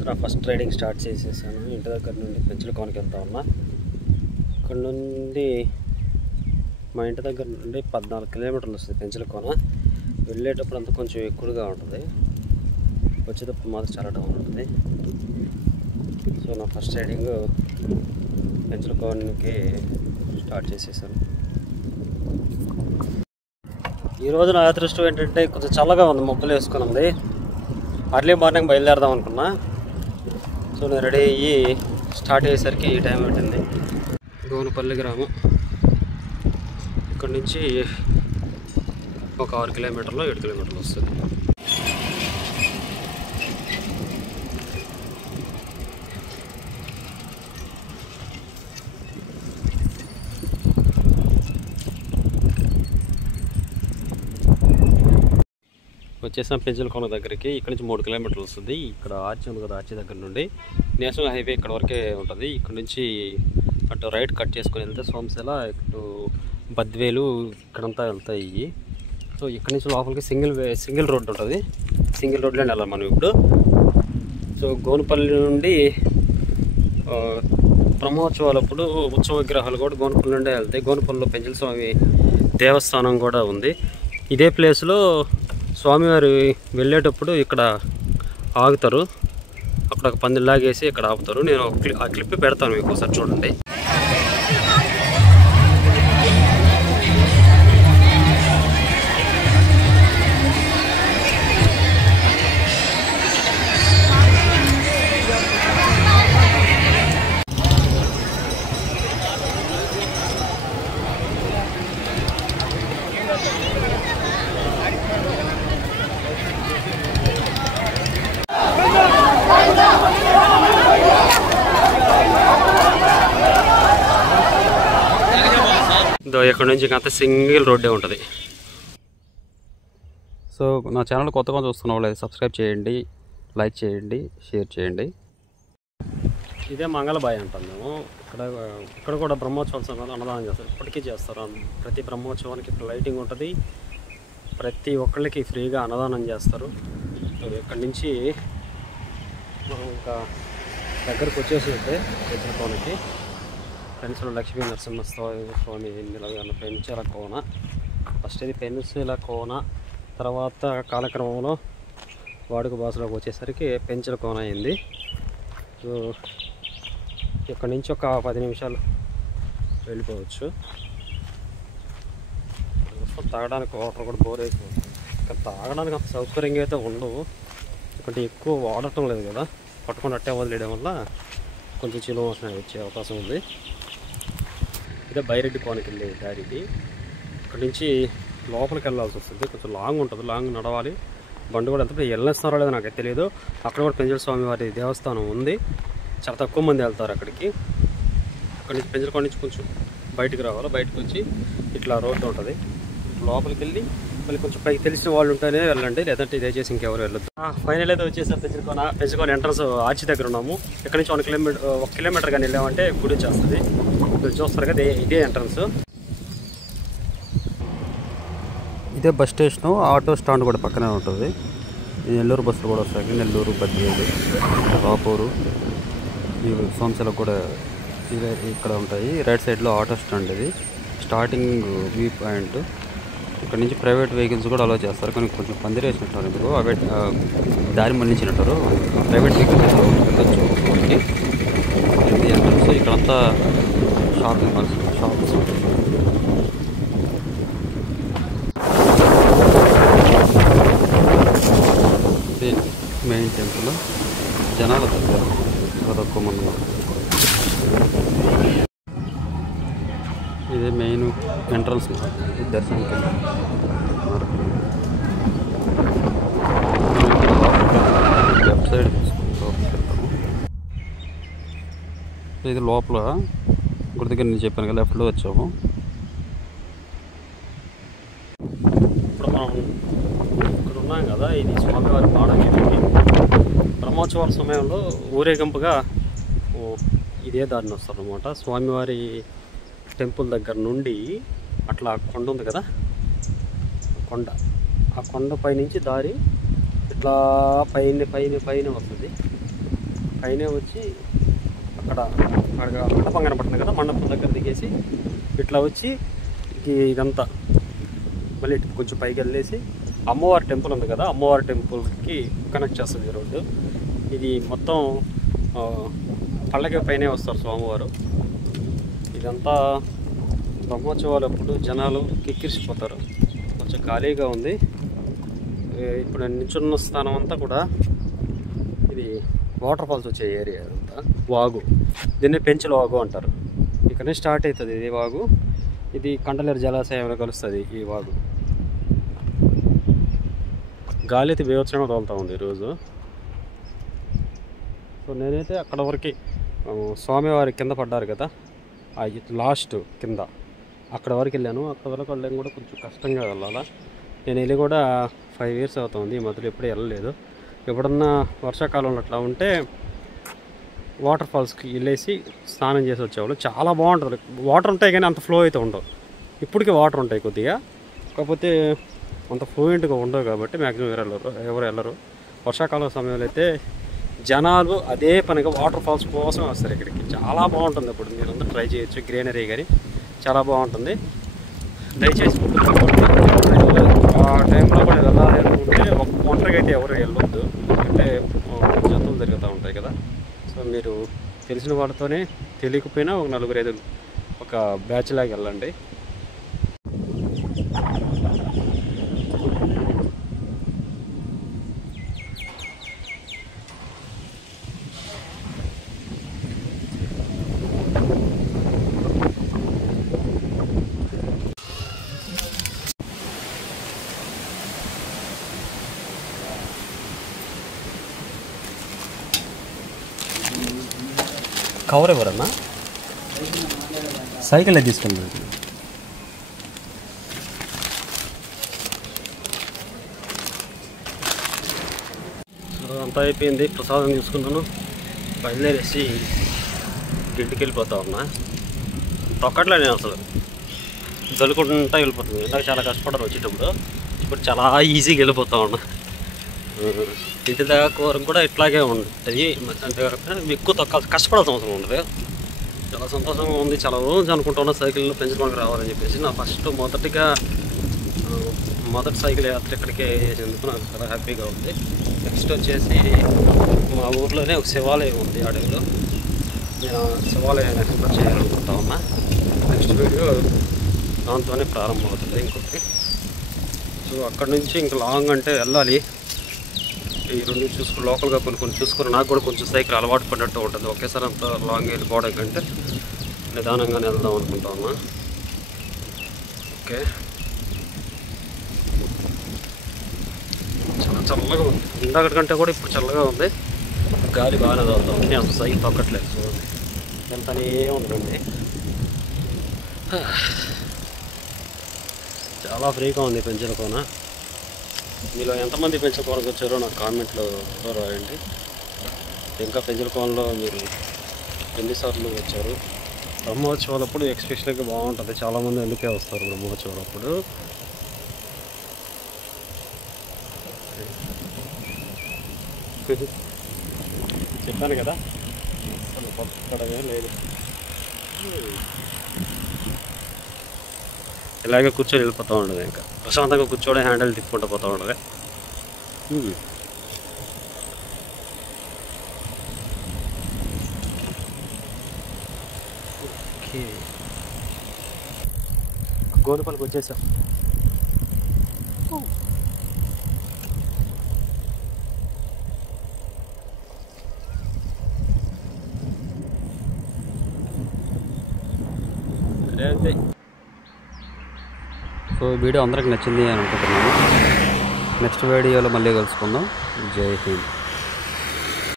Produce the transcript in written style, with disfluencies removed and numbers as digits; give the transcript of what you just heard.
ఈరోజు నా first riding start చేసేసాను. ఇంటి దగ్గర నుండి పెంచలకోనకి వెళ్తా ఉన్నా. ఇక్కడ నుండి మా ఇంటి దగ్గర నుండి 14 కిలోమీటర్లు వస్తుంది పెంచలకోన. వెళ్ళేటప్పుడు అంతా కొంచెం ఎక్కువగా ఉంటుంది, వచ్చేటప్పుడు మాత్రం చాలా డౌన్ ఉంటుంది. సో నా ఫస్ట్ రైడింగ్ పెంచలకోనకి స్టార్ట్ చేసేసాను. ఈరోజు నా అదృష్టం ఏంటంటే కొంచెం చల్లగా ఉంది, మబ్బులు వేసుకొని ఉంది. అర్లీ మార్నింగ్ బయలుదేరదాం అనుకున్నా. సో నేను రెడీ అయ్యి స్టార్ట్ అయ్యేసరికి ఈ టైం పెట్టింది. గోనుపల్లి గ్రామం, ఇక్కడ నుంచి ఒక 6 కిలోమీటర్లు 7 కిలోమీటర్లు వస్తుంది. వచ్చేసాం పెంచలకోన దగ్గరికి. ఇక్కడ నుంచి 3 కిలోమీటర్లు వస్తుంది. ఇక్కడ ఆర్చి ఉంది కదా, ఆర్చి దగ్గర నుండి నేషనల్ హైవే ఇక్కడ వరకే ఉంటుంది. ఇక్కడ నుంచి అటు రైట్ కట్ చేసుకొని వెళ్తే సోమశిల, ఇటు బద్వేలు ఇక్కడంతా వెళ్తాయి. సో ఇక్కడ నుంచి లోపలికి సింగిల్ రోడ్డు ఉంటుంది. సింగిల్ రోడ్లో వెళ్ళాలి మనం ఇప్పుడు. సో గోనుపల్లి నుండి బ్రహ్మోత్సవాలప్పుడు ఉత్సవ విగ్రహాలు కూడా గోనుపల్లి నుండే వెళ్తాయి. గోనుపల్లిలో పెంచల స్వామి దేవస్థానం కూడా ఉంది. ఇదే ప్లేస్లో స్వామివారు వెళ్ళేటప్పుడు ఇక్కడ ఆగుతారు. అక్కడ ఒక పందిరి లాగేసి ఇక్కడ ఆపుతారు. నేను ఆ క్లిప్ పెడతాను మీకు, ఒకసారి చూడండి. ఇక్కడ నుంచి అంతా సింగిల్ రోడ్డే ఉంటుంది. సో నా ఛానల్ కొత్తగా చూస్తున్న వాళ్ళు సబ్స్క్రైబ్ చేయండి, లైక్ చేయండి, షేర్ చేయండి. ఇదే మంగళబాయి అంటాం మేము. ఇక్కడ కూడా బ్రహ్మోత్సవం సమయంలో అన్నదానం చేస్తారు. ఇప్పటికీ చేస్తారు. ప్రతి బ్రహ్మోత్సవానికి ఇక్కడ లైటింగ్ ఉంటుంది. ప్రతి ఒక్కళ్ళకి ఫ్రీగా అన్నదానం చేస్తారు. ఇక్కడి నుంచి మనం ఇంకా దగ్గరకు వచ్చేసి పెంచలకోనకి పెన్సిల్ లక్ష్మీ నరసింహస్వామి నిలవన్న పెంచల కోన. ఫస్ట్ ఇది పెన్సిల కోన, తర్వాత కాలక్రమంలో వాడుక భాషలోకి వచ్చేసరికి పెంచల కోన అయింది. సో ఇక్కడి నుంచి ఒక 10 నిమిషాలు వెళ్ళిపోవచ్చు. తాగడానికి వాటర్ కూడా బోర్ అయిపోతుంది. ఇక్కడ తాగడానికి అంత సౌకర్యంగా అయితే ఉండవు, ఎందుకంటే ఎక్కువ వాడటం లేదు కదా. పట్టుకొని అట్టే వదిలేయడం వల్ల కొంచెం చిలువ వాసన వచ్చే అవకాశం ఉంది. ఇదే బైరెడ్డి కోనకి వెళ్ళే దారి ఇది. ఇక్కడ నుంచి లోపలికి వెళ్ళాల్సి వస్తుంది. కొంచెం లాంగ్ ఉంటుంది, లాంగ్ నడవాలి. బండి కూడా ఎంత వెళ్ళేస్తున్నారో లేదో నాకైతే తెలియదు. అక్కడ కూడా పెంచల స్వామి వారి దేవస్థానం ఉంది. చాలా తక్కువ మంది వెళ్తారు అక్కడికి. అక్కడి నుంచి పెంచలకోన నుంచి కొంచెం బయటకు రావాలి. బయటకు వచ్చి ఇట్లా రోడ్డు ఉంటుంది. లోపలికి వెళ్ళి మళ్ళీ కొంచెం పైకి తెలిసిన వాళ్ళు ఉంటేనే వెళ్ళండి, లేదంటే ఇదే చేసి ఇంకెవరు వెళ్ళొద్దు. ఫైనల్ అయితే వచ్చేసాం పెంచలకోన ఎంట్రన్స్ ఆర్చి దగ్గర ఉన్నాము. ఇక్కడ నుంచి 1 కిలోమీటర్ కానీ వెళ్ళామంటే గుడి వచ్చేస్తుంది. మీరు చూస్తారు కదా, ఇదే ఎంట్రన్స్. ఇదే బస్ స్టేషను. ఆటో స్టాండ్ కూడా పక్కనే ఉంటుంది. నెల్లూరు బస్సులు కూడా వస్తాయి. నెల్లూరు, బద్వేలు, రాపూరు, ఈ సోమశిల కూడా ఇక్కడ ఉంటాయి. రైట్ సైడ్లో ఆటో స్టాండ్. ఇది స్టార్టింగ్ వ్యూ పాయింట్. ఇక్కడ నుంచి ప్రైవేట్ వెహికల్స్ కూడా అలో చేస్తారు, కానీ కొంచెం పందిరి వేసినట్టు ఎందుకు అవే దారి మళ్ళించినట్టారు. ప్రైవేట్ వెహికల్స్ వెళ్ళొచ్చు. ఇది ఎంట్రన్స్. ఇక్కడంతా shopping malls, shops. Main temple. జనాల దగ్గర తక్కువ మంది. ఇదే మెయిన్ ఎంట్రన్స్ దర్శనంకి. లెఫ్ట్ సైడ్ తీసుకుంటాము. ఇది లోపల గుడి దగ్గర నేను చెప్పాను కదా, లెఫ్ట్లో వచ్చాము. ఇప్పుడు మనం ఇక్కడ ఉన్నాం కదా, ఇది స్వామివారి పాడగీతి. బ్రహ్మోత్సవాల సమయంలో ఊరేగింపుగా ఇదే దారిని వస్తారు అన్నమాట. స్వామివారి టెంపుల్ దగ్గర నుండి అట్లా కొండ ఉంది కదా, కొండ, ఆ కొండ పైనుంచి దారి ఇట్లా పైన వస్తుంది. పైనే వచ్చి అక్కడ మండపం కనపడుతుంది కదా, మండపం దగ్గర దిగేసి ఇట్లా వచ్చి ఇదంతా మళ్ళీ కొంచెం పైకి వెళ్ళేసి అమ్మవారి టెంపుల్ ఉంది కదా, అమ్మవారి టెంపుల్కి కనెక్ట్ చేస్తుంది ఈ రోడ్డు. ఇది మొత్తం పళ్ళకి పైనే వస్తారు స్వామివారు. ఇదంతా బ్రహ్మోత్సవాలు అప్పుడు జనాలు కిక్కిరిసిపోతారు. కొంచెం ఖాళీగా ఉంది. ఇప్పుడు నిల్చున్న స్థానం అంతా కూడా ఇది వాటర్ ఫాల్స్ వచ్చే ఏరియా. అంతా వాగు, దీన్ని పెంచుల వాగు అంటారు. ఇక్కడనే స్టార్ట్ అవుతుంది ఇది వాగు. ఇది కండలేరు జలాశయంలో కలుస్తుంది ఈ వాగు. గాలి అయితే బీభత్సంగా తోలుతూ ఉంది ఈరోజు. సో నేనైతే అక్కడ వరకు స్వామివారి కింద పడ్డారు కదా, లాస్ట్ కింద అక్కడ వరకు వెళ్ళాను. అక్కడ వరకు వెళ్ళడం కూడా కొంచెం కష్టంగా వెళ్ళాలా. నేను వెళ్ళి కూడా 5 years అవుతుంది. ఈ మధ్యలో ఎప్పుడూ వెళ్ళలేదు. ఎప్పుడన్నా వర్షాకాలంలో అట్లా ఉంటే వాటర్ ఫాల్స్కి వెళ్ళేసి స్నానం చేసి వచ్చేవాళ్ళు. చాలా బాగుంటుంది. వాటర్ ఉంటాయి కానీ అంత ఫ్లో అయితే ఉండవు. ఇప్పటికీ వాటర్ ఉంటాయి కొద్దిగా, కాకపోతే అంత ఫ్లూయెంట్గా ఉండవు కాబట్టి మ్యాక్సిమం ఎవరు వెళ్ళరు. వర్షాకాలం సమయంలో అయితే జనాలు అదే పనిగా వాటర్ ఫాల్స్ కోసం వస్తారు ఇక్కడికి. చాలా బాగుంటుంది. అప్పుడు మీరందరూ ట్రై చేయొచ్చు. గ్రీనరీ కానీ చాలా బాగుంటుంది. దయచేసి ఆ టైంలో కూడా వెళ్ళాలి అనుకుంటే ఒంటరిగా అయితే ఎవరు వెళ్ళొద్దు, అంటే జంతువులు తిరుగుతూ ఉంటాయి కదా. సో మీరు తెలిసిన వాళ్ళతోనే, తెలియకపోయినా ఒక 4-5 ఒక బ్యాచ్ లాగా వెళ్ళండి. కవర్ ఎవరన్నా సైకిల్ తీసుకున్నాను. సో అంతా అయిపోయింది. ప్రసాదం తీసుకున్నాను. బయలుదేరేసి ఇంటికి వెళ్ళిపోతా ఉన్నా. తొక్కట్లే నేను అసలు దొలుకుంటా వెళ్ళిపోతుంది. నాకు చాలా కష్టపడ్డాను వచ్చేటప్పుడు. ఇప్పుడు చాలా ఈజీగా వెళ్ళిపోతా ఉన్నా. ఇంటి దగ్గర వరకు కూడా ఇట్లాగే ఉంటుంది. అంటే ఎక్కువ కష్టపడాల్సిన అవసరం ఉండదు. చాలా సంతోషంగా ఉంది. చాలా రోజు అనుకుంటున్నా సైకిల్లో పెంచుకోవడానికి రావాలని చెప్పేసి. నా మొదటి సైకిల్ యాత్ర ఇక్కడికే వేసేందుకు నాకు చాలా హ్యాపీగా ఉంది. నెక్స్ట్ వచ్చేసి మా ఊర్లోనే ఒక శివాలయం ఉంది అడవిలో. నేను శివాలయాన్ని ఎక్స్ప్లోర్ చేయాలనుకుంటా ఉన్నా. నెక్స్ట్ వీడియో దాంతోనే ప్రారంభమవుతుంది ఇంకొకటి. సో అక్కడి నుంచి ఇంకా లాంగ్ అంటే వెళ్ళాలి. ఈ రెండు చూసుకుని లోకల్గా కొన్ని చూసుకుని నాకు కూడా కొంచెం సైకిల్ అలవాటు పడినట్టు ఉంటుంది. ఒకేసారి అంత లాంగ్ వెళ్ళిపోవడం కంటే నిదానంగానే వెళ్దాం అనుకుంటా ఉన్నా. ఓకే, చాలా చల్లగా ఉంది. ఇందాకటి కంటే కూడా ఇప్పుడు చల్లగా ఉంది. గాలి బాగానే తోలుతా ఉంది. అసలు సైకిల్ తొక్కట్లేదు. చూడండి ఎంతనే ఉందండి. చాలా ఫ్రీగా ఉంది పెంచిన కోన. మీలో ఎంతమంది పెంచిన కోనకు వచ్చారో నాకు కామెంట్లో రాయండి. ఇంకా పెంచిన కోనలో మీరు ఎన్నిసార్లు వచ్చారు? బ్రహ్మోత్సవాలప్పుడు ఎక్స్పెషల్గా బాగుంటుంది. చాలామంది ఎందుకే వస్తారు బ్రహ్మోత్సవాలప్పుడు. చెప్పాను కదా అసలు పక్కడమే లేదు. ఇలాగే కూర్చొని వెళ్ళిపోతూ ఉండదు. ఇంకా ప్రశాంతంగా కూర్చోవడం, హ్యాండిల్ తిప్పుకుంటూ పోతూ ఉండదు. ఓకే, గోనుపల్లికి వచ్చేసాం. అంతే. సో వీడియో అందరికి నచ్చింది అని అనుకుంటున్నాను. నెక్స్ట్ వీడియోలో మళ్ళీ కలుసుకుందాం. జై హింద్.